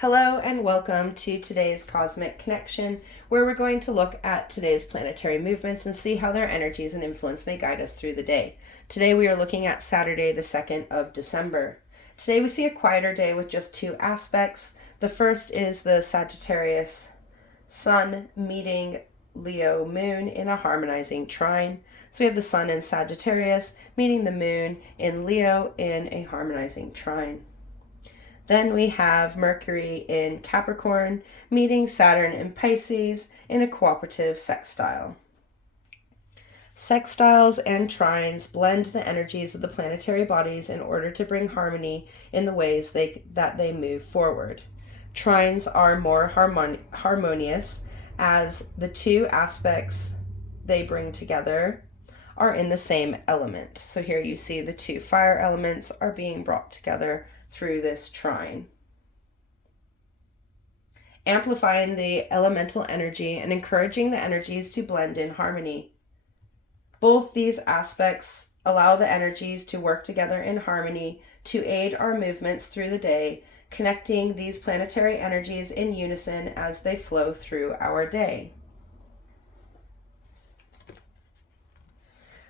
Hello and welcome to today's Cosmic Connection, where we're going to look at today's planetary movements and see how their energies and influence may guide us through the day. Today we are looking at Saturday, the 2nd of December. Today we see a quieter day with just two aspects. The first is the Sagittarius Sun meeting Leo Moon in a harmonizing trine. So we have the Sun in Sagittarius meeting the Moon in Leo in a harmonizing trine. Then we have Mercury in Capricorn meeting Saturn in Pisces in a cooperative sextile. Sextiles and trines blend the energies of the planetary bodies in order to bring harmony in the ways that they move forward. Trines are more harmonious as the two aspects they bring together are in the same element. So here you see the two fire elements are being brought together through this trine, amplifying the elemental energy and encouraging the energies to blend in harmony. Both these aspects allow the energies to work together in harmony to aid our movements through the day, connecting these planetary energies in unison as they flow through our day.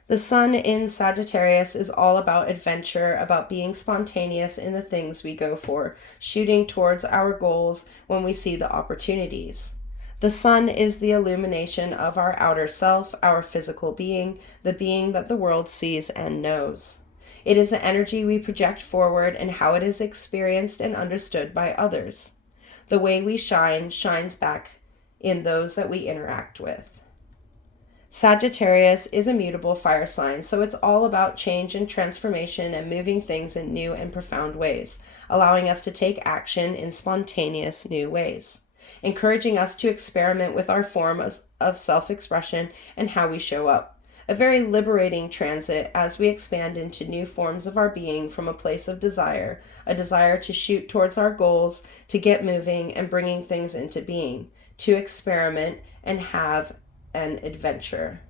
The Sun in Sagittarius is all about adventure, about being spontaneous in the things we go for, shooting towards our goals when we see the opportunities. The Sun is the illumination of our outer self, our physical being, the being that the world sees and knows. It is the energy we project forward and how it is experienced and understood by others. The way we shine shines back in those that we interact with. Sagittarius is a mutable fire sign, so it's all about change and transformation and moving things in new and profound ways, allowing us to take action in spontaneous new ways, encouraging us to experiment with our form of self-expression and how we show up. A very liberating transit as we expand into new forms of our being from a place of desire, a desire to shoot towards our goals, to get moving and bringing things into being, to experiment and have an adventure.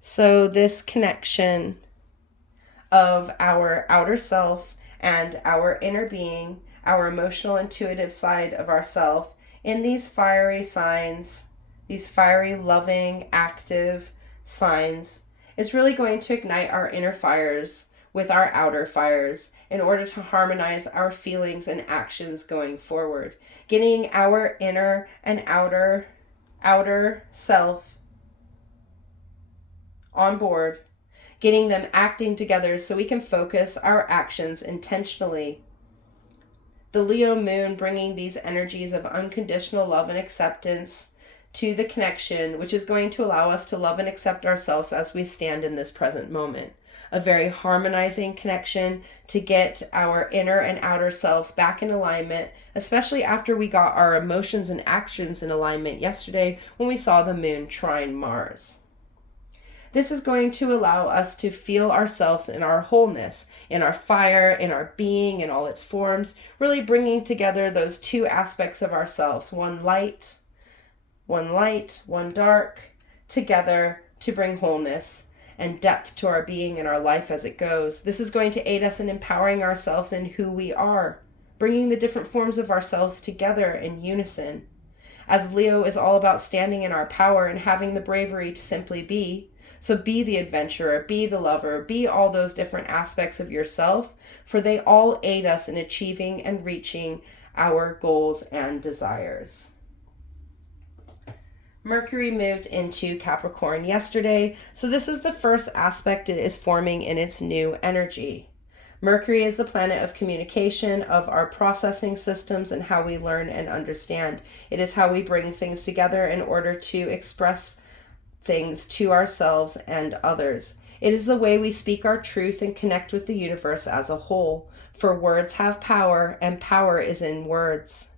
So this connection of our outer self and our inner being, our emotional intuitive side of ourself in these fiery signs, these fiery, loving, active signs, is really going to ignite our inner fires with our outer fires in order to harmonize our feelings and actions going forward, getting our inner and outer self on board, getting them acting together so we can focus our actions intentionally. The Leo moon bringing these energies of unconditional love and acceptance to the connection, which is going to allow us to love and accept ourselves as we stand in this present moment. A very harmonizing connection to get our inner and outer selves back in alignment, especially after we got our emotions and actions in alignment yesterday when we saw the moon trine Mars. This is going to allow us to feel ourselves in our wholeness, in our fire, in our being, in all its forms, really bringing together those two aspects of ourselves, one light, one dark, together to bring wholeness and depth to our being and our life as it goes. This is going to aid us in empowering ourselves in who we are, bringing the different forms of ourselves together in unison. As Leo is all about standing in our power and having the bravery to simply be. So be the adventurer, be the lover, be all those different aspects of yourself, for they all aid us in achieving and reaching our goals and desires. Mercury moved into Capricorn yesterday, so this is the first aspect it is forming in its new energy. Mercury is the planet of communication, of our processing systems, and how we learn and understand. It is how we bring things together in order to express things to ourselves and others. It is the way we speak our truth and connect with the universe as a whole, for words have power, and power is in words.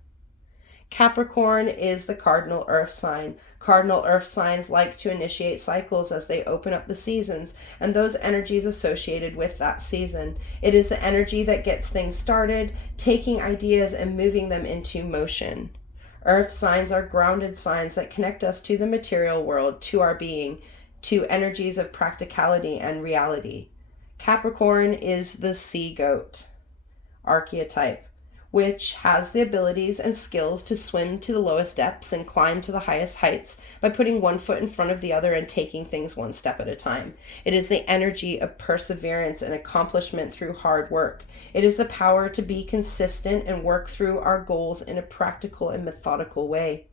Capricorn is the cardinal earth sign. Cardinal earth signs like to initiate cycles as they open up the seasons and those energies associated with that season. It is the energy that gets things started, taking ideas and moving them into motion. Earth signs are grounded signs that connect us to the material world, to our being, to energies of practicality and reality. Capricorn is the sea goat. archetype, which has the abilities and skills to swim to the lowest depths and climb to the highest heights by putting one foot in front of the other and taking things one step at a time. It is the energy of perseverance and accomplishment through hard work. It is the power to be consistent and work through our goals in a practical and methodical way.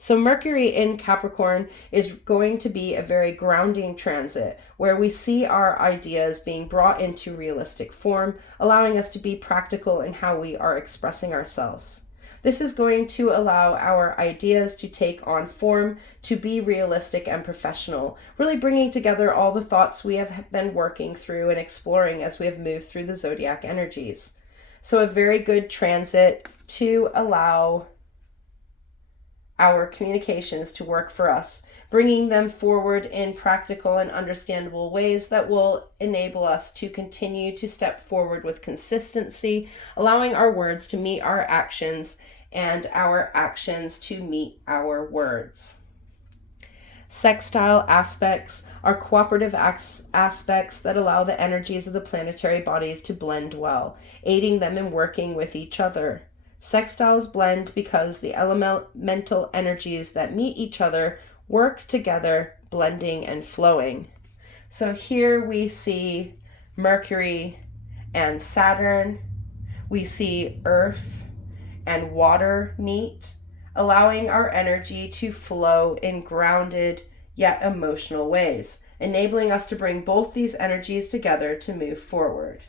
So Mercury in Capricorn is going to be a very grounding transit where we see our ideas being brought into realistic form, allowing us to be practical in how we are expressing ourselves. This is going to allow our ideas to take on form, to be realistic and professional, really bringing together all the thoughts we have been working through and exploring as we have moved through the zodiac energies. So a very good transit to allow our communications to work for us, bringing them forward in practical and understandable ways that will enable us to continue to step forward with consistency, allowing our words to meet our actions and our actions to meet our words. Sextile aspects are cooperative aspects that allow the energies of the planetary bodies to blend well, aiding them in working with each other. Sextiles blend because the elemental energies that meet each other work together, blending and flowing. So here we see Mercury and Saturn. We see Earth and water meet, allowing our energy to flow in grounded yet emotional ways, enabling us to bring both these energies together to move forward.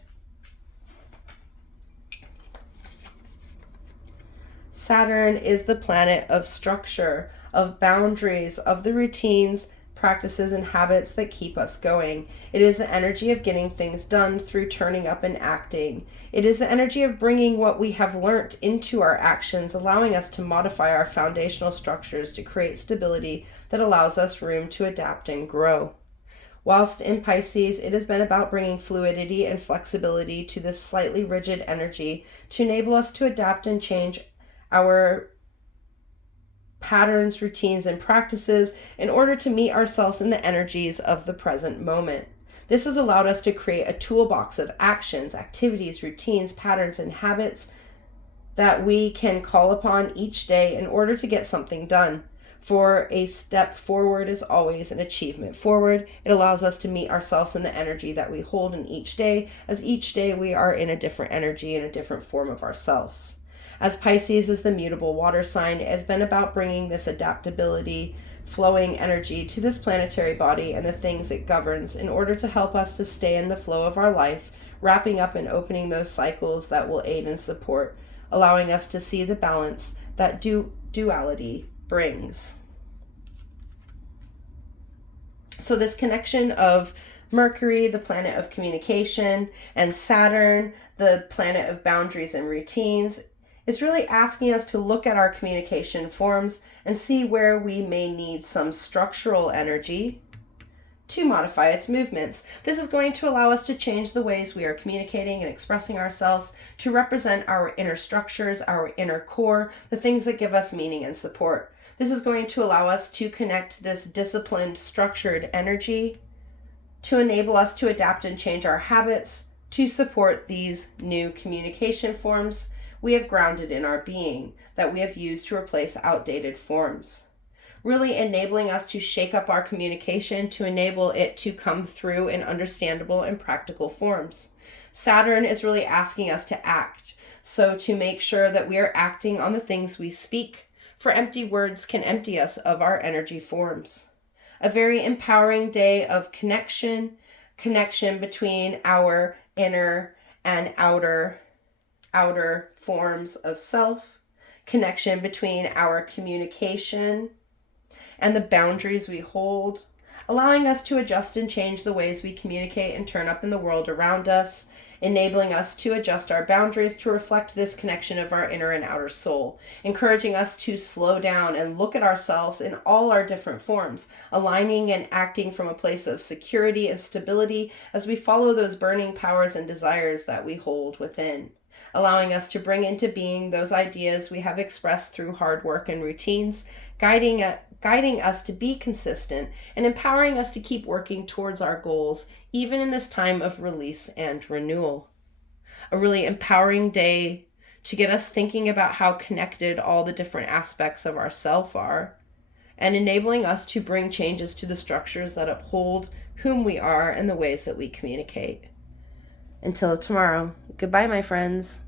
Saturn is the planet of structure, of boundaries, of the routines, practices, and habits that keep us going. It is the energy of getting things done through turning up and acting. It is the energy of bringing what we have learnt into our actions, allowing us to modify our foundational structures to create stability that allows us room to adapt and grow. Whilst in Pisces, it has been about bringing fluidity and flexibility to this slightly rigid energy to enable us to adapt and change our patterns, routines, and practices in order to meet ourselves in the energies of the present moment. This has allowed us to create a toolbox of actions, activities, routines, patterns, and habits that we can call upon each day in order to get something done. For a step forward is always an achievement forward. It allows us to meet ourselves in the energy that we hold in each day, as each day we are in a different energy and a different form of ourselves. As Pisces is the mutable water sign, it has been about bringing this adaptability, flowing energy to this planetary body and the things it governs in order to help us to stay in the flow of our life, wrapping up and opening those cycles that will aid and support, allowing us to see the balance that duality brings. So this connection of Mercury, the planet of communication, and Saturn, the planet of boundaries and routines, is really asking us to look at our communication forms and see where we may need some structural energy to modify its movements. This is going to allow us to change the ways we are communicating and expressing ourselves to represent our inner structures, our inner core, the things that give us meaning and support. This is going to allow us to connect this disciplined, structured energy to enable us to adapt and change our habits to support these new communication forms we have grounded in our being that we have used to replace outdated forms. Really enabling us to shake up our communication to enable it to come through in understandable and practical forms. Saturn is really asking us to act. So to make sure that we are acting on the things we speak, for empty words can empty us of our energy forms. A very empowering day of connection between our inner and outer forms of self, connection between our communication and the boundaries we hold, allowing us to adjust and change the ways we communicate and turn up in the world around us, enabling us to adjust our boundaries to reflect this connection of our inner and outer soul, encouraging us to slow down and look at ourselves in all our different forms, aligning and acting from a place of security and stability as we follow those burning powers and desires that we hold within, allowing us to bring into being those ideas we have expressed through hard work and routines, guiding us to be consistent and empowering us to keep working towards our goals, even in this time of release and renewal. a really empowering day to get us thinking about how connected all the different aspects of ourself are, and enabling us to bring changes to the structures that uphold whom we are and the ways that we communicate. Until tomorrow, goodbye, my friends.